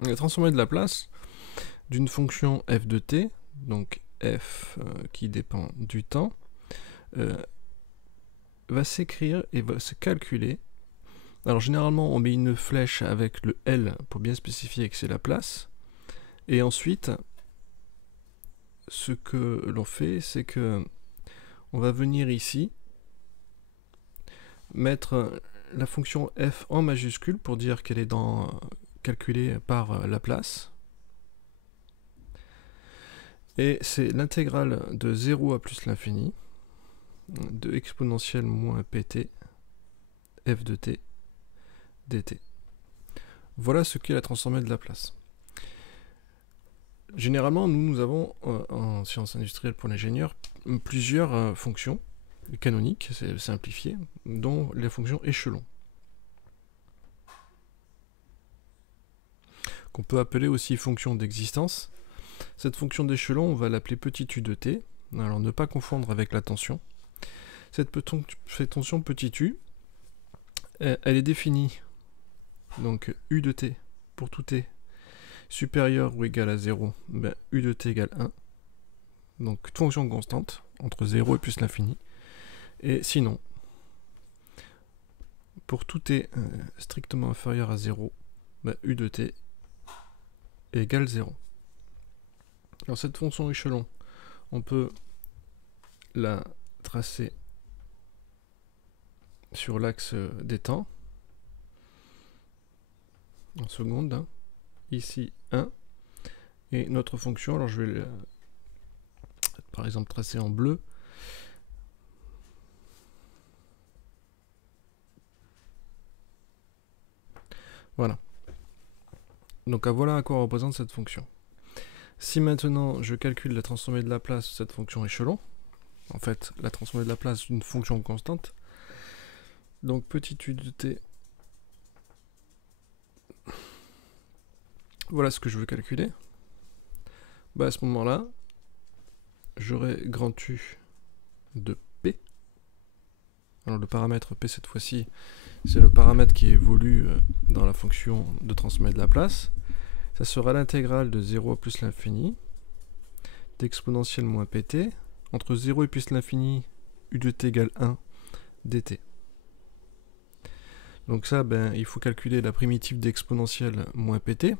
La transformée de Laplace d'une fonction f de t, donc f qui dépend du temps, va s'écrire et va se calculer. Alors généralement on met une flèche avec le L pour bien spécifier que c'est Laplace, et ensuite ce que l'on fait, c'est que on va venir ici mettre la fonction f en majuscule pour dire qu'elle est calculée par Laplace. Et c'est l'intégrale de 0 à plus l'infini de exponentielle moins pt f de t dt. Voilà ce qu'est la transformée de Laplace. Généralement, nous avons en sciences industrielles pour l'ingénieur plusieurs fonctions canoniques, c'est simplifié, dont les fonctions échelon, qu'on peut appeler aussi fonction d'existence. Cette fonction d'échelon, on va l'appeler petit u de t, alors ne pas confondre avec la tension. Cette tension petit u, elle est définie, donc u de t pour tout t supérieur ou égal à 0, ben, u de t égale 1. Donc toute fonction constante, entre 0 et plus l'infini. Et sinon, pour tout t strictement inférieur à 0, ben, u de t égale 0. Alors cette fonction échelon, on peut la tracer sur l'axe des temps, en seconde, hein. Ici 1, et notre fonction, alors je vais par exemple tracer en bleu, voilà. Donc voilà à quoi représente cette fonction. Si maintenant je calcule la transformée de Laplace de cette fonction échelon, en fait la transformée de Laplace d'une fonction constante, donc petit u de t, voilà ce que je veux calculer, bah à ce moment-là, j'aurai grand U de P. Alors le paramètre P cette fois-ci, c'est le paramètre qui évolue dans la fonction de transformée de Laplace. Ça sera l'intégrale de 0 à plus l'infini d'exponentielle moins pt entre 0 et plus l'infini u de t égale 1 dt. Donc ça, ben, il faut calculer la primitive d'exponentielle moins pt.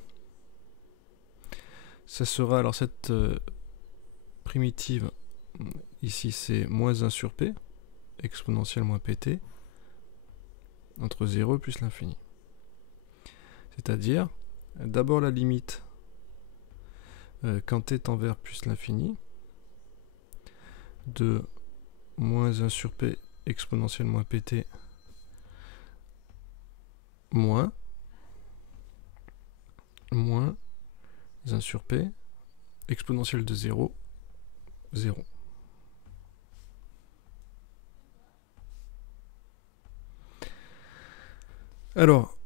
Ça sera, alors cette primitive, ici c'est moins 1 sur p, exponentielle moins pt, entre 0 et plus l'infini. C'est-à-dire, d'abord la limite quand t tend vers plus l'infini, de moins 1 sur p exponentielle moins pt moins 1 sur p exponentielle de 0, 0. Alors,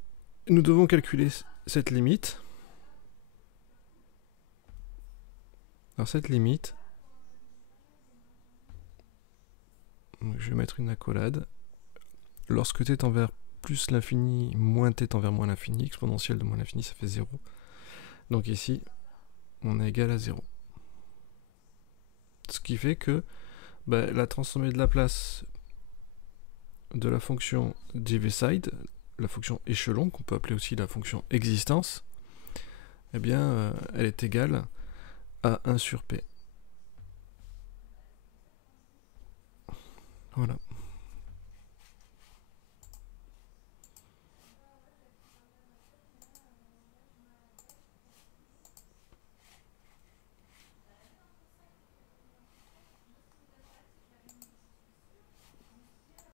nous devons calculer cette limite. Alors cette limite, je vais mettre une accolade. Lorsque t tend vers plus l'infini, moins t tend vers moins l'infini, exponentielle de moins l'infini, ça fait 0. Donc ici, on est égal à 0. Ce qui fait que la transformée de Laplace de la fonction dvside, la fonction échelon, qu'on peut appeler aussi la fonction existence, eh bien, elle est égale à 1 sur p. Voilà.